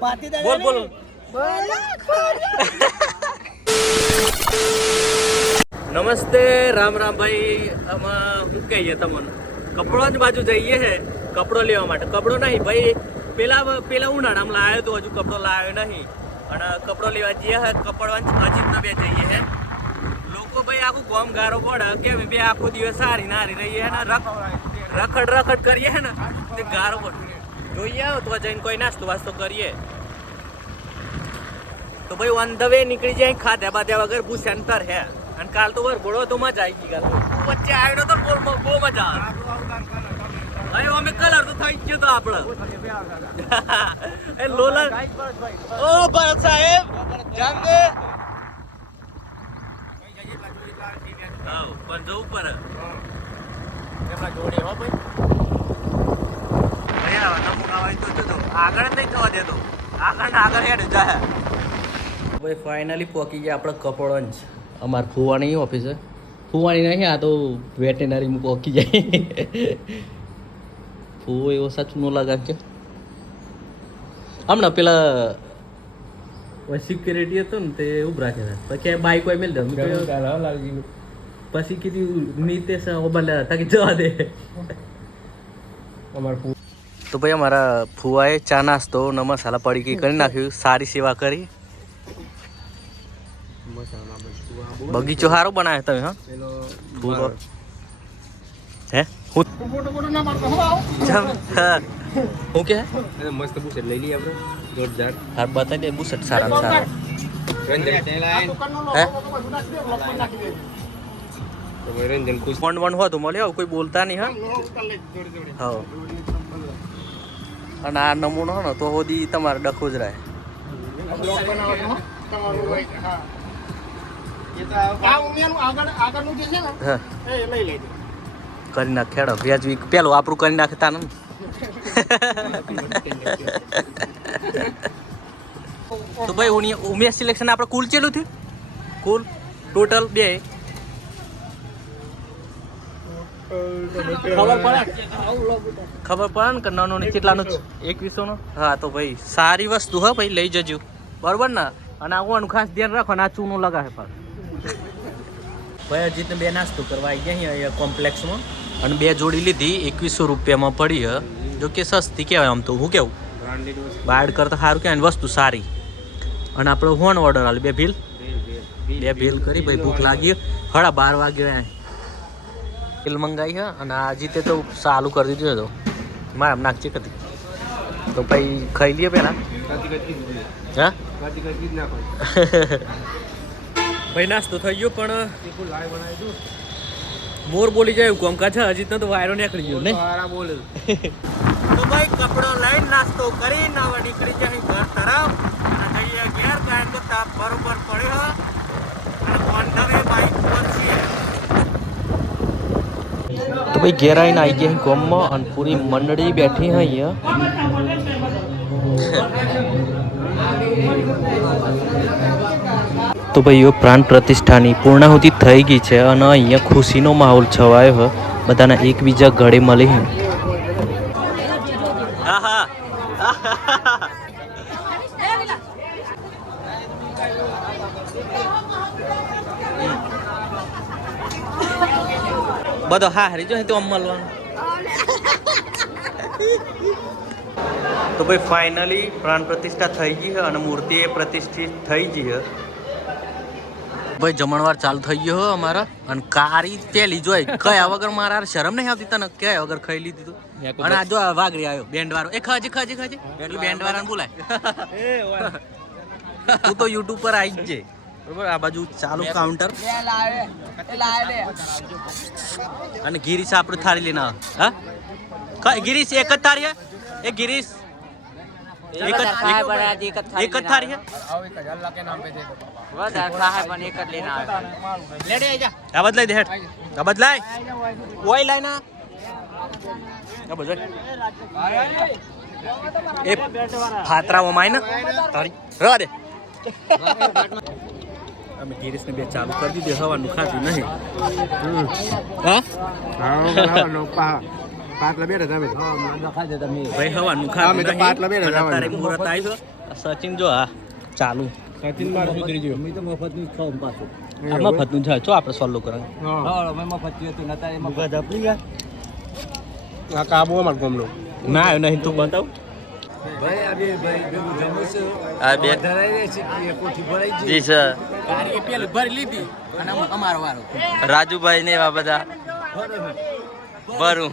બોલ બોલ નમસ્તે રામ રામ ભાઈ આમાં શું કહીએ તમને કપડો જ બાજુ જઈએ છે કપડો લેવા માટે કપડો નહીં ભાઈ પેલા ઉનાળામાં લાવ્યો તો હજુ કપડો લાવ્યો નહીં અને કપડો લેવા જઈએ હે કપડવા અજીતના બે જઈએ હે લોકો ભાઈ આખું ગોમ ગારો પડે કેમ બે આખો દિવસ સારી નારી રહીએ ને રખડ કરીએ ને તે ગારો પડે જોઈએ આવો તો જઈને કોઈ નાસ્તો વાસ્તો કરીએ તો ભાઈ ઓન ધ વે નીકળી જાય ખાધ્યા બાધ્યા વગર ભૂસ્યાંતર હે અને કાલ તો બરોબર તો મજા આવી ગઈ કાલ તું વચ્ચે આવ્યો તો બહુ મજા આવે અમે કલર તો થઈ ગયો તો આપણે એ લોલર ઓ ભરત સાહેબ જામદે હા પણ જો ઉપર એમાં જોડે હો ભાઈ ભૈયા નમૂના વાળી તો જો આગળ નહીં થવા દેતો આગળ હેડ જાય ભાઈ ફાઇનલી પહોંચી ગયા આપણે કપડવંજ અમાર ફુવાણી ઓફિસ છે ફુવાણી નહીં આ તો વેટેનરીમાં પહોંચી જાય ફૂવો એવો સાચું ન લાગે કે હમણાં પેલા સિક્યુરિટી હતો ને તે ઉભરા છે પછી બાઈક હોય મેલ દઉં પછી કીધું નીતેશ ઓબલ તાકી જવા દે તો ભાઈ અમારા ફુવાએ ચા નાસ્તો ને મસાલા પડીકી કરી નાખ્યું સારી સેવા કરી બગીચો સારો બનાવ્યો તમે હા હે હું કે મસ્ત બુસેટ લઈ લઈએ આપણે જોરદાર હાર બતાવી દે બુસટ સારા સારા હે રંજન ખુશ વન હો તો મળ્યો કોઈ બોલતા નહીં હા અને આ નમૂનો ને તો હોદી તમારે ડખો જ રહે કરી નાખ ખેડો વ્યાજબી પેલું આપણું કરી નાખતા ને તો ભાઈ ઉમેશ સિલેક્શન આપણે કુલ ચેલું થયું કુલ ટોટલ બે ખબર પડે ને કે નાનો ને કેટલાનો 2100 હા તો ભાઈ સારી વસ્તુ હા ભાઈ લઈ જજો બરોબર ને અને આવવાનું ખાસ ધ્યાન રાખો ને આ ચૂનું લગાવે પણ ભાઈ અજીતને બે નાસ્તો કરવા આવી ગયા અહીંયા કોમ્પ્લેક્સમાં અને બે જોડી લીધી 2100 રૂપિયામાં પડી હ જો કે સસ્તી કહેવાય આમ તો હું કેવું બાયડ કરતાં સારું કહેવાય વસ્તુ સારી અને આપણે હોન ઓર્ડર આલી બે ભીલ કરી ભાઈ ભૂખ લાગી 12:30 વાગ્યા ભીલ મંગાવી હ અને આ અજીતે તો ચાલુ કરી દીધું હતો મારા નાખી હતી તો ભાઈ ખાઈ લઈએ પહેલાં હા ભાઈ નાસ્તો થઈ ગયો પણ મોર બોલી જાય એવું કામકાજ છે હજી તો વાયરો નીકળી ગયો ને તો ભાઈ કપડો લઈને નાસ્તો કરી નાવા નીકળી જાય ઘર તરફ અને જઈએ ઘેર કારણ કે તાપ બરોબર પડ્યો અને કોન્ડરે બાઈક પહોંચીએ તો ભાઈ ઘેર આવીને આવી ગયા ગામમાં અને પૂરી મંડળી બેઠી અહીંયા તો ભાઈઓ પ્રાણ પ્રતિષ્ઠાની પૂર્ણાહુતિ થઈ ગઈ છે અને અહીંયા ખુશીનો માહોલ છવાયો હોય બધાના એકબીજા ગળે મળી બધો હા હરી જો તો મળવાનું તો ભાઈ ફાઇનલી પ્રાણ પ્રતિષ્ઠા થઈ ગઈ છે અને મૂર્તિ એ પ્રતિષ્ઠિત થઈ ગઈ છે ભાઈ જમણવાર ચાલુ થઈ ગયો અમારા અને કારી પેલી જોઈ કયા વગર મારા શરમ નહીં આવતી તને કયા વગર ખાઈ લીધી તું અને આ જો વાઘરી આવ્યો બેન્ડ વાળો એ ખાજે એટલે બેન્ડ વાળાને બોલાય તું તો યુટ્યુબ પર આવી જ બરોબર આ બાજુ ચાલુ કાઉન્ટર અને ગિરીશ આપણે થાળી લઈને હા ગિરીશ એક જ થાળી હે એ ગિરીશ एक थारी है अल्लाह के नाम पे दे दो बस खा है पण एक लेना है ले दे जा आ बदलाई दे हेड आ बदलाई ओई लाइना आ बदलाई ए फातरा वो मायना तारी रह दे અમે ગિરીશને બે ચાલુ કરી દીધી હવાનું ખાધું નહીં હા પાટલા બેઠા તમે ભાઈ હવાનું ખાધું નહીં તારે મુહૂર્ત આવ્યો સચિન જો હા ચાલુ સચિન માર સુધરી ગયો અમે તો મફતનું જ ખાવું પાછું. આ મફતનું છે જો આપણે સોલ્વ કરે હા, અમે મફતનું હતું, નતા એમાં મફત આપણી ગયા. આ કાબુ અમાર ગમનો ના આવ્યો નહીં તું બતાવ ભાઈ, આ બે ભાઈ ભેગું જમું છું. આ બે ધરાઈ રહે છે કે એ કોઠી ભરાઈ ગઈ. જી સર કારણ કે પેલી ભરી લીધી અને અમારો વારો. રાજુભાઈ ને એવા બધા ભરું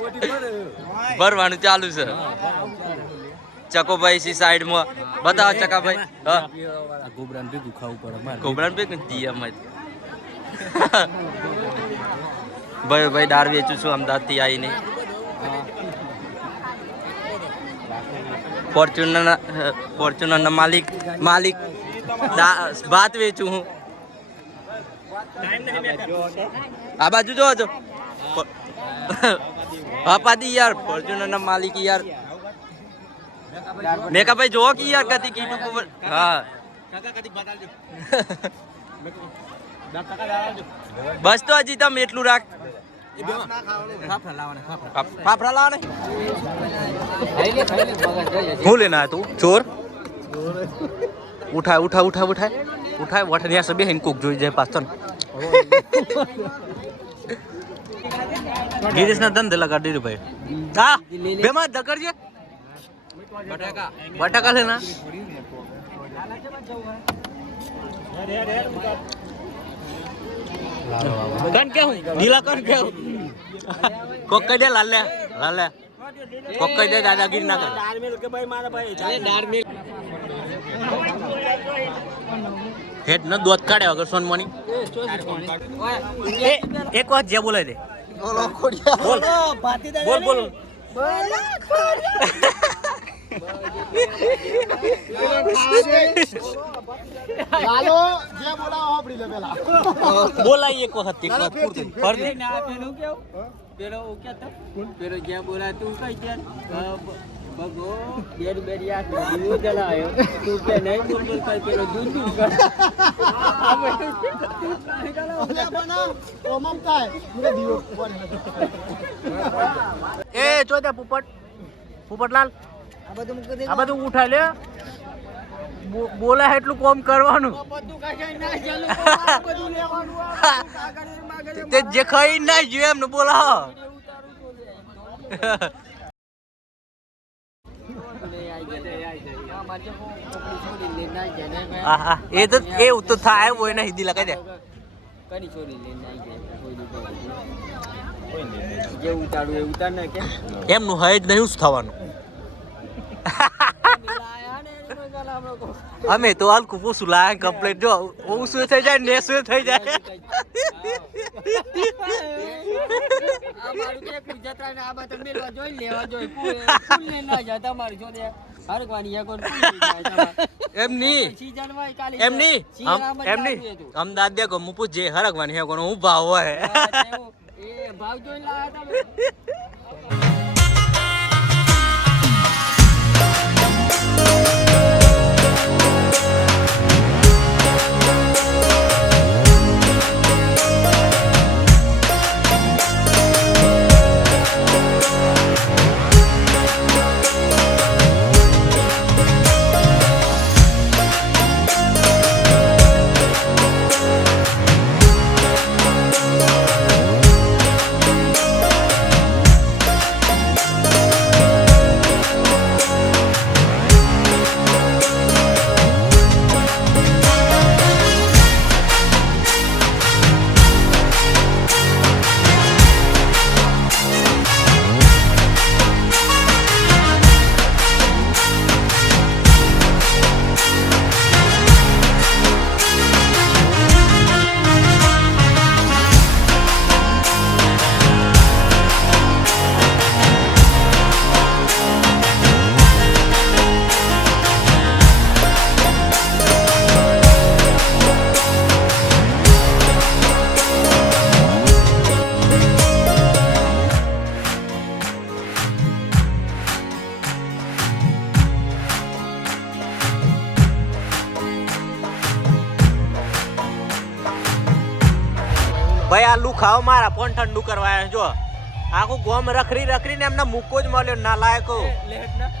કોઠી ભરે. ભરવાનું ચાલુ છે ચકોભાઈ સી સાઈડમાં બતાવો ચકાભાઈ હા આ ગોબરાને ભેગું ખાવું પડે મારે. કોબરાન પે દી અમાર ભાઈ દાર વેચું છું અમદાવાદ થી આવીને ફોર્ચ્યુનર ના માલિક ભાત વેચું હું આ બાજુ જો છો પાપાદી યાર ફોર્ચ્યુનર ના માલિક યાર મેકા ભાઈ જો કે યાર કતી કીટુ કુબર હા બસ તો હજી તમે એટલું રાખ ફાફડા લાવવાને હું લેના તું ચોર ઉઠાય વઠ ન્યા સબે હેન કુક જોઈ જાય પાછળ ગિરીશ ના ધંધે લગાડી દીધું ભાઈ હા બેમાં દકડજે બટાકા લેના કન કેવું ઢીલા કન કેવું કોક કહી દે લાલે કોક કહી દે દાદાગીરી ના કર હેડ ન દોત કાઢે વગર સોનમોની એક વાત જે બોલાય દે બોલ બોલાય એક વખત ફરતી પેલો જ્યાં બોલા તું કઈ ગયા બગો બેડ યાદ દીવો જલાયો તું કે નહીં બોલ કઈ પેલો દૂધ કર એ ચોદા પોપટલાલ આ બધું ઉઠાય લે બોલા એટલું કોમ કરવાનું તે જે ખાઈ ના જોયું એમને બોલા એ તો એવું તો થાય હોય ને હિન્દી લગાઈ દે કડી છોડી લઈને જે ઉતારું એ ઉતાર ને કે એમનું હય જ નહીં થવાનું અમે તો હલકું પૂછું લાય કમ્પ્લેટ જો ઓછું થઈ જાય ને શું થઈ જાય એમની અમદાવાદ દેખો હું પૂછે હરગવાની હે કોનો હું ભાવ હોય ભાવ જોઈ લાયા ભાઈ આ લુખાઓ મારા ફોન ઠંડુ કરવા આવ્યા જો આખું ગોમ રખરી રખરીને એમને મૂકો જ મળ્યો ના લાયકો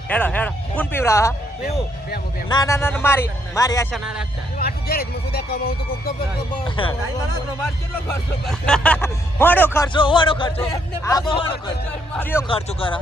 હેડો હેડો કોણ પીવરા હા ના ના ના મારી આશા ના રાખતા હોડો ખર્ચો આ બહુ હોડો ખર્ચો કયો ખર્ચો કરા